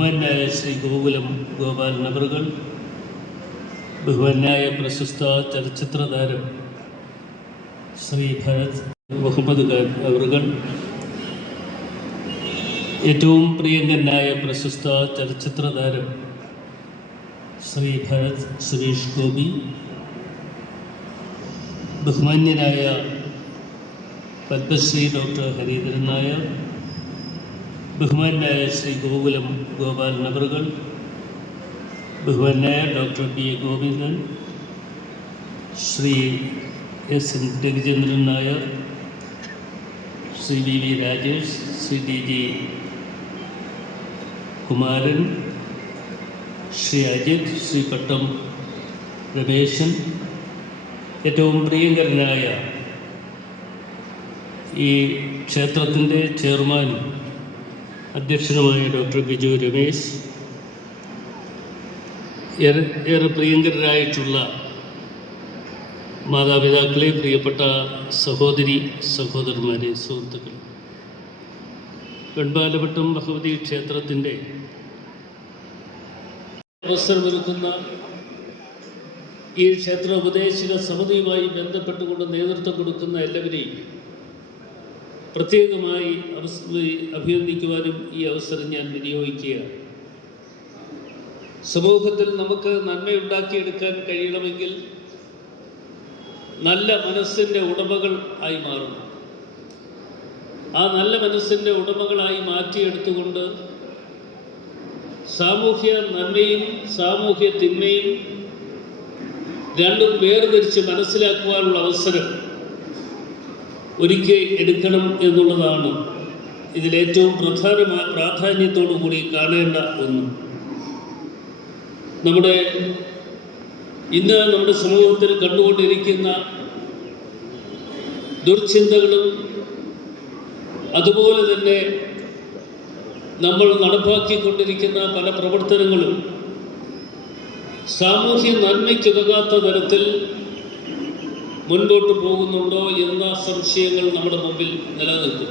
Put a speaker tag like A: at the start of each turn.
A: ബഹുമാനായ ശ്രീ ഗോകുലം ഗോപാലൻ അവറുകൾ ബഹുമാനായ പ്രശസ്ത ചലച്ചിത്ര താരം ശ്രീ ഭരത് മുഹമ്മദ് ഖാൻ അവറുകൾ ഏറ്റവും പ്രിയങ്കനായ പ്രശസ്ത ചലച്ചിത്ര താരം ശ്രീ ഭരത് സുരേഷ് ഗോപി ബഹുമാന്യനായ പത്മശ്രീ ഡോക്ടർ ഹരീന്ദ്രൻ നായർ ബഹുമാനായ ശ്രീ ഗോകുലം ഗോപാലൻ അവറുകൾ ബഹുമാനായ doctor P A Govindan Shri S Ravichandran Nair Shri V V Rajesh Shri D G Kumaran Shri Ajith Shri Pattam Ramesan ഏറ്റവും പ്രിയങ്കരനായ ഈ ക്ഷേത്രത്തിന്റെ ചെയർമാനും അധ്യക്ഷനുമായ ഡോക്ടർ ബിജു രമേശ് ഏറെ ഏറെ പ്രിയങ്കരായിട്ടുള്ള മാതാപിതാക്കളെ പ്രിയപ്പെട്ട സഹോദരി സഹോദരന്മാരെ സുഹൃത്തുക്കൾ വെൺപാലവട്ടം ഭഗവതി ക്ഷേത്രത്തിന്റെ അവസരമൊരുക്കുന്ന ഈ ക്ഷേത്ര ഉപദേശക സമിതിയുമായി ബന്ധപ്പെട്ടുകൊണ്ട് നേതൃത്വം കൊടുക്കുന്ന എല്ലാവരെയും പ്രത്യേകമായി അഭിനന്ദിക്കുവാനും ഈ അവസരം ഞാൻ വിനിയോഗിക്കുകയാണ്. സമൂഹത്തിൽ നമുക്ക് നന്മയുണ്ടാക്കിയെടുക്കാൻ കഴിയണമെങ്കിൽ നല്ല മനസ്സിന്റെ ഉടമകൾ ആയി മാറണം. ആ നല്ല മനസ്സിന്റെ ഉടമകളായി മാറ്റിയെടുത്തുകൊണ്ട് സാമൂഹ്യ നന്മയും സാമൂഹ്യ തിന്മയും രണ്ടും വേർതിരിച്ച് മനസ്സിലാക്കുവാനുള്ള അവസരം ഒരിക്കൽ എടുക്കണം എന്നുള്ളതാണ് ഇതിലേറ്റവും പ്രധാനമായ പ്രാധാന്യത്തോടു കൂടി കാണേണ്ട ഒന്ന്. നമ്മുടെ ഇന്ന് നമ്മുടെ സമൂഹത്തിൽ കണ്ടുകൊണ്ടിരിക്കുന്ന ദുർചിന്തകളും അതുപോലെ തന്നെ നമ്മൾ നടപ്പാക്കിക്കൊണ്ടിരിക്കുന്ന പല പ്രവർത്തനങ്ങളും സാമൂഹ്യ നന്മയ്ക്കുതകാത്ത തരത്തിൽ മുൻപോട്ട് പോകുന്നുണ്ടോ എന്ന സംശയങ്ങൾ നമ്മുടെ മുമ്പിൽ നിലനിൽക്കും.